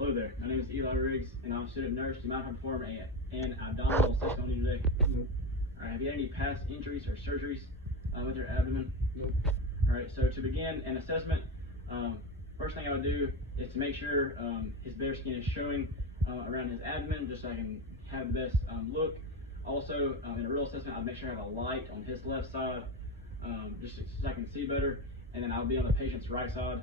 Hello there, my name is Eli Riggs, and I'm a student nurse. Do you mind if I perform an abdominal assessment on you today? Nope. Alright, have you had any past injuries or surgeries with your abdomen? Nope. Alright, so to begin an assessment, first thing I would do is to make sure his bare skin is showing around his abdomen, just so I can have the best look. Also, in a real assessment, I'd make sure I have a light on his left side, just so I can see better, and then I'll be on the patient's right side.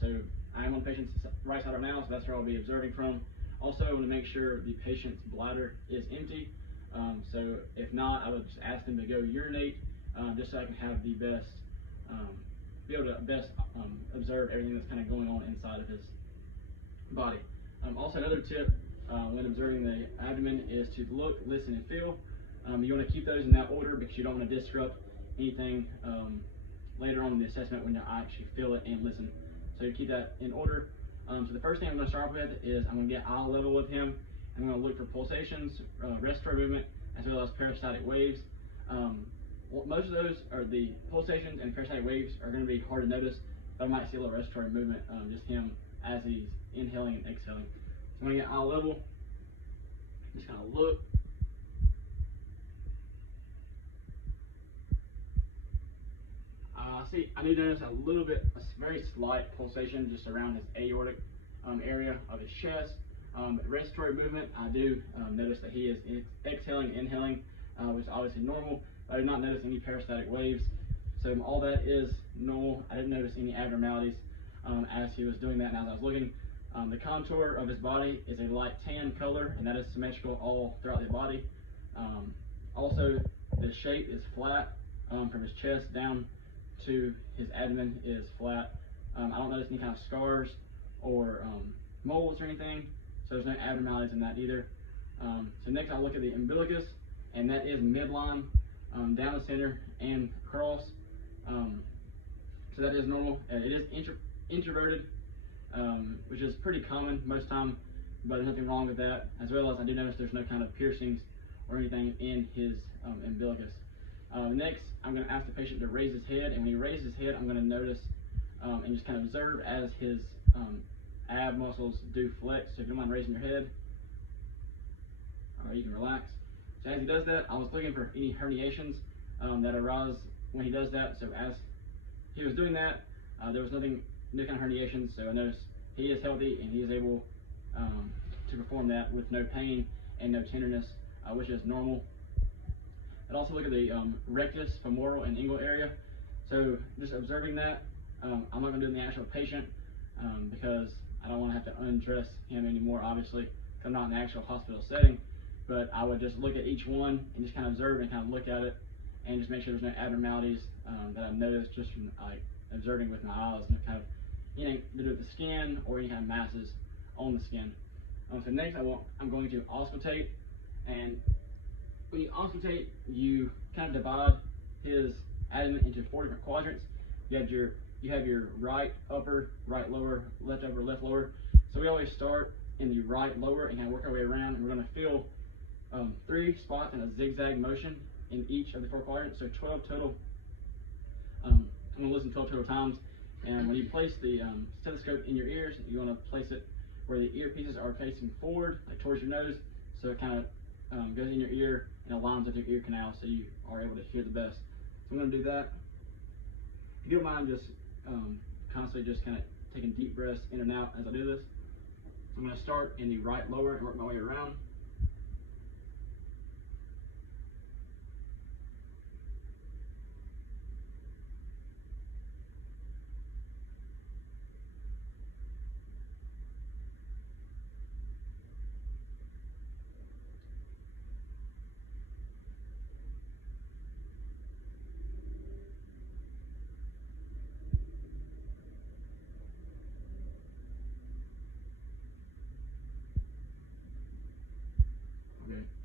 So I am on the patient's right side right now, so that's where I'll be observing from. Also, I want to make sure the patient's bladder is empty. So if not, I would just ask them to go urinate, just so I can have the best, be able to best observe everything that's kind of going on inside of his body. Also, another tip when observing the abdomen is to look, listen, and feel. You want to keep those in that order because you don't want to disrupt anything later on in the assessment when you actually feel it and listen. So you keep that in order. So the first thing I'm going to start with is I'm going to get eye level with him. I'm going to look for pulsations, respiratory movement, as well as peristaltic waves. Most of those are the pulsations and peristaltic waves are going to be hard to notice, but I might see a little respiratory movement, just him as he's inhaling and exhaling. So I'm going to get eye level, just kind of look. I do notice a little bit, a very slight pulsation just around his aortic area of his chest. Respiratory movement, I do notice that he is exhaling, inhaling, which is obviously normal. But I did not notice any peristaltic waves. So all that is normal. I didn't notice any abnormalities as he was doing that and as I was looking. The contour of his body is a light tan color, and that is symmetrical all throughout the body. Also, the shape is flat from his chest down to his abdomen is flat. I don't notice any kind of scars or moles or anything, so there's no abnormalities in that either. So next I'll look at the umbilicus, and that is midline, down the center and across. So that is normal. It is introverted, which is pretty common most time, but there's nothing wrong with that. As well as I do notice there's no kind of piercings or anything in his umbilicus. Next, I'm going to ask the patient to raise his head, and when he raises his head, I'm going to notice and just kind of observe as his ab muscles do flex. So if you don't mind raising your head, you can relax. So as he does that, I was looking for any herniations that arise when he does that. So as he was doing that, there was no kind of herniations. So I noticed he is healthy and he is able to perform that with no pain and no tenderness, which is normal. I'd also look at the rectus, femoral, and inguinal area. So just observing that, I'm not going to do it in the actual patient because I don't want to have to undress him anymore, obviously, because I'm not in the actual hospital setting. But I would just look at each one and just kind of observe and kind of look at it and just make sure there's no abnormalities that I've noticed just from observing with my eyes, no kind of anything to do with the skin or any kind of masses on the skin. So next I'm going to auscultate, and when you auscultate, you kind of divide his abdomen into 4 different quadrants. You have your right upper, right lower, left upper, left lower. So we always start in the right lower and kind of work our way around, and we're going to feel 3 spots in a zigzag motion in each of the 4 quadrants, so 12 total. I'm going to listen 12 total times, and when you place the stethoscope in your ears, you want to place it where the earpieces are facing forward, like towards your nose, so it kind of goes in your ear and aligns with your ear canal so you are able to hear the best. So I'm going to do that. If you don't mind just constantly just kind of taking deep breaths in and out as I do this. I'm going to start in the right lower and work my way around.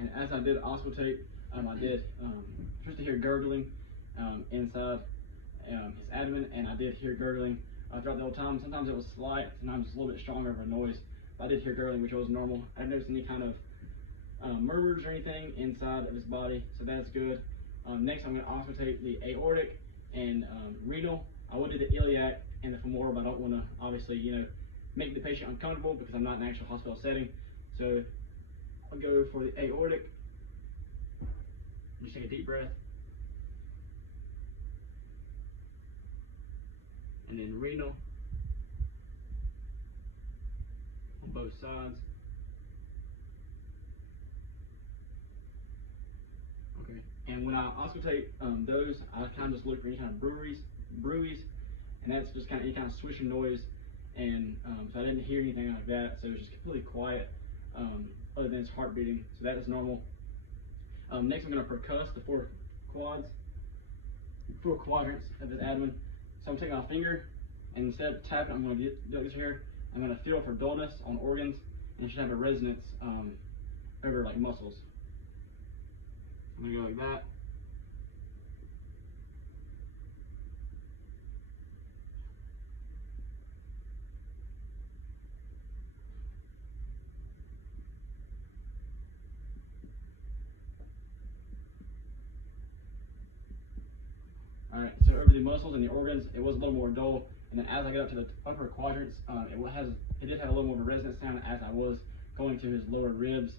And as I did auscultate, I did first to hear gurgling inside his abdomen, and I did hear gurgling throughout the whole time. Sometimes it was slight, sometimes it's a little bit stronger of a noise, but I did hear gurgling, which was normal. I didn't notice any kind of murmurs or anything inside of his body, so that's good. Next, I'm going to auscultate the aortic and renal. I would do the iliac and the femoral, but I don't want to obviously, make the patient uncomfortable because I'm not in an actual hospital setting. So I'll go for the aortic. Just take a deep breath. And then renal on both sides. Okay. And when I auscultate those, I kind of just look for any kind of bruise, and that's just kind of any kind of swishing noise. And so I didn't hear anything like that, so it was just completely quiet, other than his heart beating. So that is normal. Next, I'm going to percuss the four quadrants of his abdomen. So I'm taking my finger, and instead of tapping, I'm going to do this here. I'm going to feel for dullness on organs, and it should have a resonance over like muscles. I'm going to go like that. Alright, so over the muscles and the organs, it was a little more dull, and then as I got up to the upper quadrants, it did have a little more of a resonant sound as I was going to his lower ribs,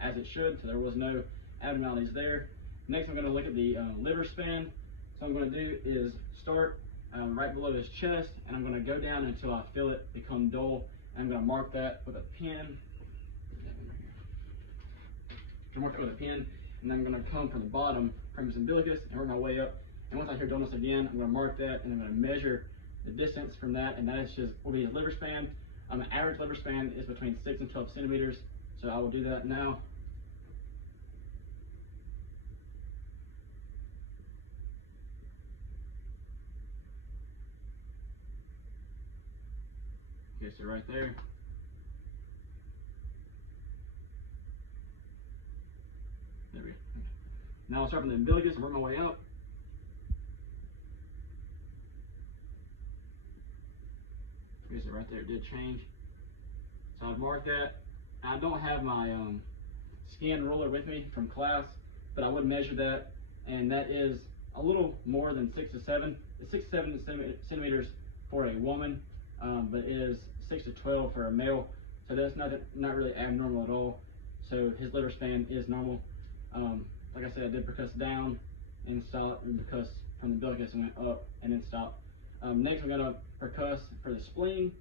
as it should, so there was no abnormalities there. Next, I'm going to look at the liver span. So what I'm going to do is start right below his chest, and I'm going to go down until I feel it become dull, and I'm going to mark that with a pen. I'm going to mark it with a pen, and then I'm going to come from the bottom, from his umbilicus, and work my way up. And once I hear dullness again, I'm going to mark that, and I'm going to measure the distance from that, and that is just will be his liver span. An average liver span is between 6 and 12 centimeters, so I will do that now. Okay, so right there. There we go. Okay. Now I'll start from the umbilicus and work my way up. Okay, so right there it did change. So I've marked that. I don't have my scan ruler with me from class, but I would measure that, and that is a little more than 6 to 7. It's 6 to 7 centimeters for a woman, but it is 6 to 12 for a male. So that's not really abnormal at all. So his liver span is normal. Like I said, I did percuss down and stop, and percuss from the umbilicus and went up and then stop. Next, I'm going to percuss for the spleen.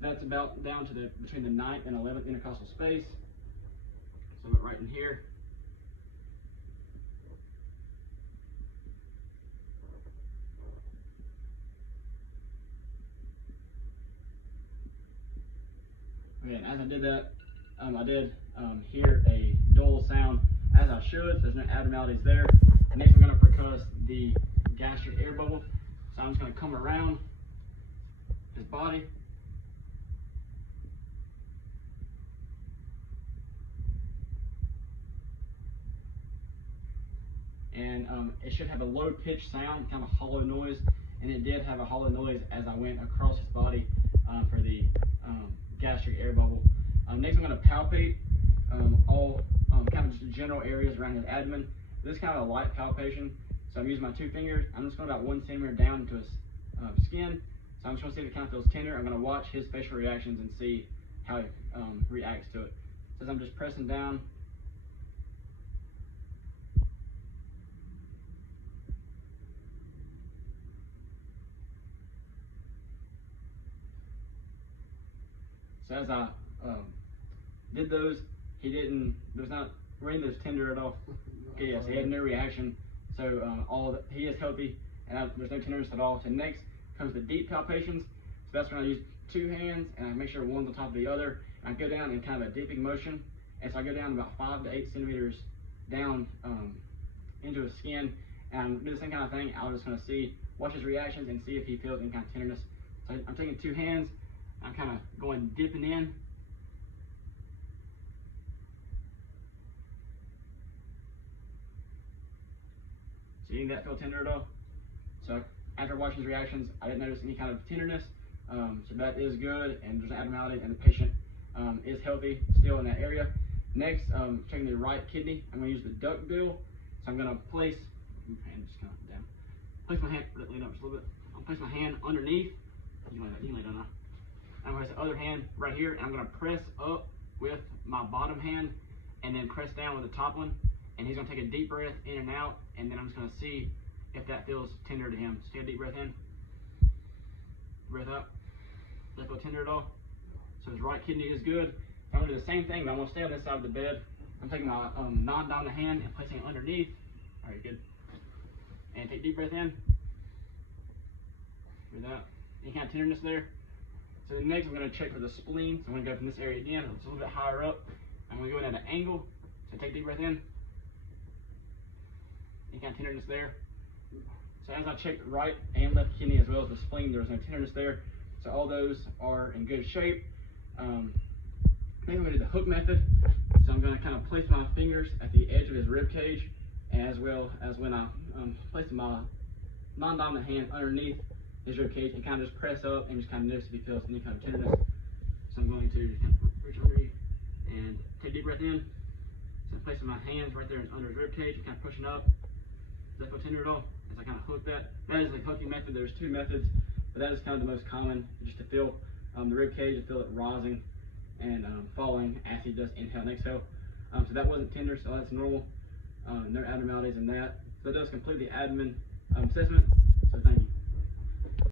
That's about down to between the 9th and 11th intercostal space. So I'm right in here. Okay, and as I did that, I did hear a dull sound, as I should. There's no abnormalities there. Next, I'm going to percuss the gastric air bubble. So I'm just going to come around his body. And it should have a low pitched sound, kind of a hollow noise, and it did have a hollow noise as I went across his body for the gastric air bubble. Next, I'm going to palpate all kind of just general areas around his abdomen. This is kind of a light palpation, so I'm using my 2 fingers. I'm just going about 1 centimeter down to his skin. So I'm just going to see if it kind of feels tender. I'm going to watch his facial reactions and see how he reacts to it. So as I'm just pressing down, so as I did those, was tender at all. Okay, yes, he had no reaction. So he is healthy, and there's no tenderness at all. So next comes the deep palpations. So that's when I use 2 hands, and I make sure one's on top of the other. And I go down in kind of a dipping motion, and so I go down about 5 to 8 centimeters down into his skin, and do the same kind of thing. I'm just going to watch his reactions and see if he feels any kind of tenderness. So I'm taking 2 hands, I'm kind of going dipping in. So you didn't feel tender at all? So after watching his reactions, I didn't notice any kind of tenderness. So that is good, and there's an abnormality, and the patient is healthy still in that area. Next, checking the right kidney, I'm going to use the duct bill. So I'm going to place, place my hand, lean up just a little bit. I'll place my hand underneath. You can lay down now. I'm going to place the other hand right here, and I'm going to press up with my bottom hand, and then press down with the top one. And he's going to take a deep breath in and out, and then I'm just going to see if that feels tender to him. Just take a deep breath in, breath out. Does that feel tender at all? So his right kidney is good. I'm going to do the same thing, but I'm going to stay on this side of the bed. I'm taking my non-dominant hand and placing it underneath. All right, good. And take a deep breath in. Breathe out. Any kind of tenderness there? So the next I'm going to check for the spleen. So I'm going to go from this area again. It's a little bit higher up. I'm going to go in at an angle. So take a deep breath in. Any kind of tenderness there? So as I checked right and left kidney as well as the spleen, there was no tenderness there. So all those are in good shape. Maybe I'm going to do the hook method. So I'm going to kind of place my fingers at the edge of his rib cage, as well as when I place my non-dominant hand underneath his rib cage and kind of just press up and just kind of notice if he feels any kind of tenderness. So I'm going to reach underneath and take a deep breath in. So I'm placing my hands right there under his rib cage and kind of pushing up. Does that feel tender at all? As I kind of hook that. That is the hooking method. There's two methods, but that is kind of the most common, just to feel the rib cage, to feel it rising and falling as he does inhale and exhale. So that wasn't tender, so that's normal. No abnormalities in that. So that does complete the abdomen assessment.